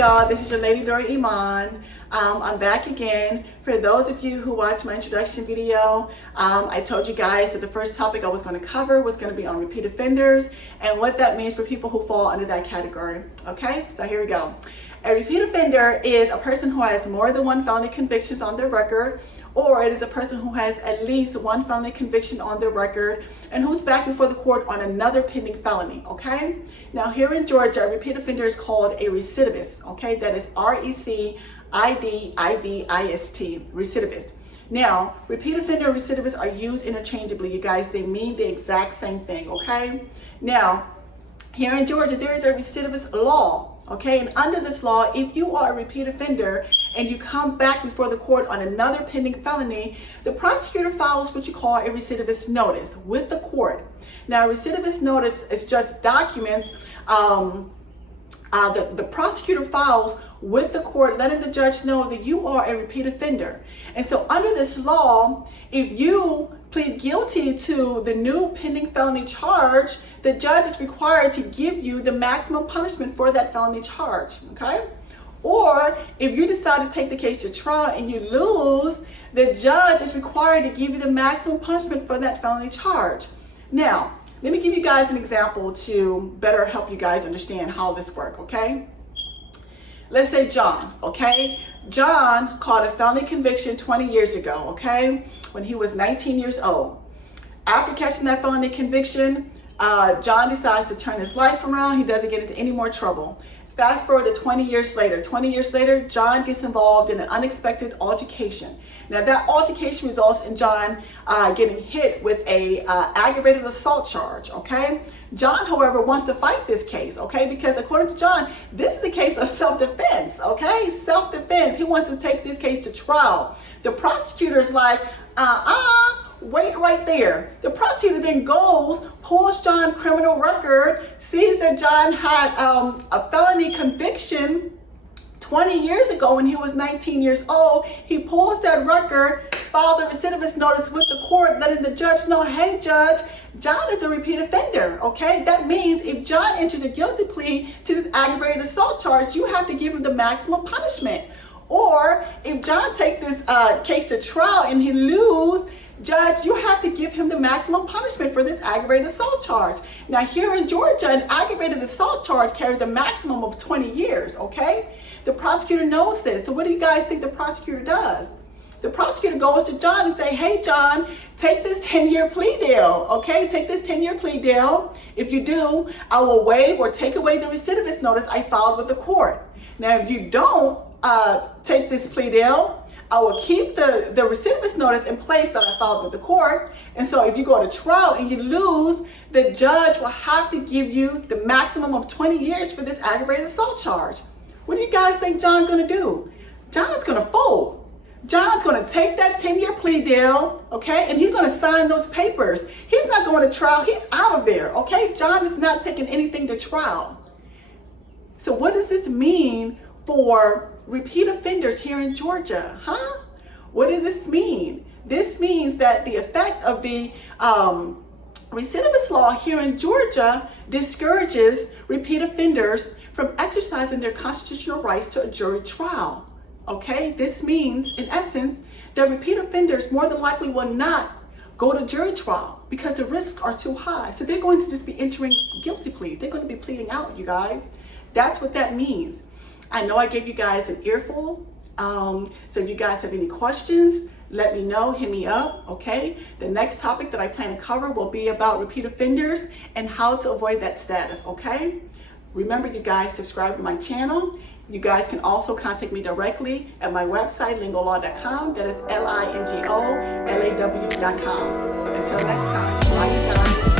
y'all, this is your lady Lori Iman. I'm back again. For those of you who watched my introduction video, I told you guys that the first topic I was going to cover was going to be on repeat offenders and what that means for people who fall under that category. Okay, so here we go. A repeat offender is a person who has more than one felony convictions on their record, or it is a person who has at least one felony conviction on their record and who's back before the court on another pending felony, okay? Now here in Georgia, a repeat offender is called a recidivist, okay? That is R-E-C-I-D-I-V-I-S-T, recidivist. Now, repeat offender and recidivist are used interchangeably, you guys. They mean the exact same thing, okay? Now, here in Georgia, there is a recidivist law, okay? And under this law, if you are a repeat offender and you come back before the court on another pending felony, the prosecutor files what you call a recidivist notice with the court. Now, a recidivist notice is just documents the prosecutor files with the court, letting the judge know that you are a repeat offender. And so under this law, if you plead guilty to the new pending felony charge, the judge is required to give you the maximum punishment for that felony charge, okay? Or if you decide to take the case to trial and you lose, the judge is required to give you the maximum punishment for that felony charge. Now, let me give you guys an example to better help you guys understand how this works, okay? Let's say John, okay? John caught a felony conviction 20 years ago, okay? When he was 19 years old. After catching that felony conviction, John decides to turn his life around. He doesn't get into any more trouble. Fast forward to 20 years later. 20 years later, John gets involved in an unexpected altercation. Now that altercation results in John getting hit with a aggravated assault charge, okay? John, however, wants to fight this case, okay? Because according to John, this is a case of self-defense, okay? Self-defense. He wants to take this case to trial. The prosecutor's like, wait right there. The prosecutor then goes, pulls John's criminal record, sees that John had a felony conviction 20 years ago when he was 19 years old. He pulls that record, files a recidivist notice with the court, letting the judge know, hey judge, John is a repeat offender, okay? That means if John enters a guilty plea to this aggravated assault charge, you have to give him the maximum punishment. Or if John takes this case to trial and he loses, judge, you have to give him the maximum punishment for this aggravated assault charge. Now here in Georgia, an aggravated assault charge carries a maximum of 20 years, okay? The prosecutor knows this. So what do you guys think the prosecutor does? The prosecutor goes to John and say, hey John, take this 10-year plea deal, okay? Take this 10-year plea deal. If you do, I will waive or take away the recidivist notice I filed with the court. Now if you don't take this plea deal, I will keep the recidivist notice in place that I filed with the court. And so if you go to trial and you lose, the judge will have to give you the maximum of 20 years for this aggravated assault charge. What do you guys think John's gonna do? John's gonna fold. John's gonna take that 10-year plea deal, okay? And he's gonna sign those papers. He's not going to trial, he's out of there, okay? John is not taking anything to trial. So what does this mean for repeat offenders here in Georgia, huh? What does this mean? This means that the effect of the recidivist law here in Georgia discourages repeat offenders from exercising their constitutional rights to a jury trial, okay? This means, in essence, that repeat offenders more than likely will not go to jury trial because the risks are too high. So they're going to just be entering guilty pleas. They're going to be pleading out, you guys. That's what that means. I know I gave you guys an earful, so if you guys have any questions, let me know, hit me up, okay? The next topic that I plan to cover will be about repeat offenders and how to avoid that status, okay? Remember, you guys, subscribe to my channel. You guys can also contact me directly at my website, lingolaw.com. That is LINGOLAW.com. Until next time, bye you guys.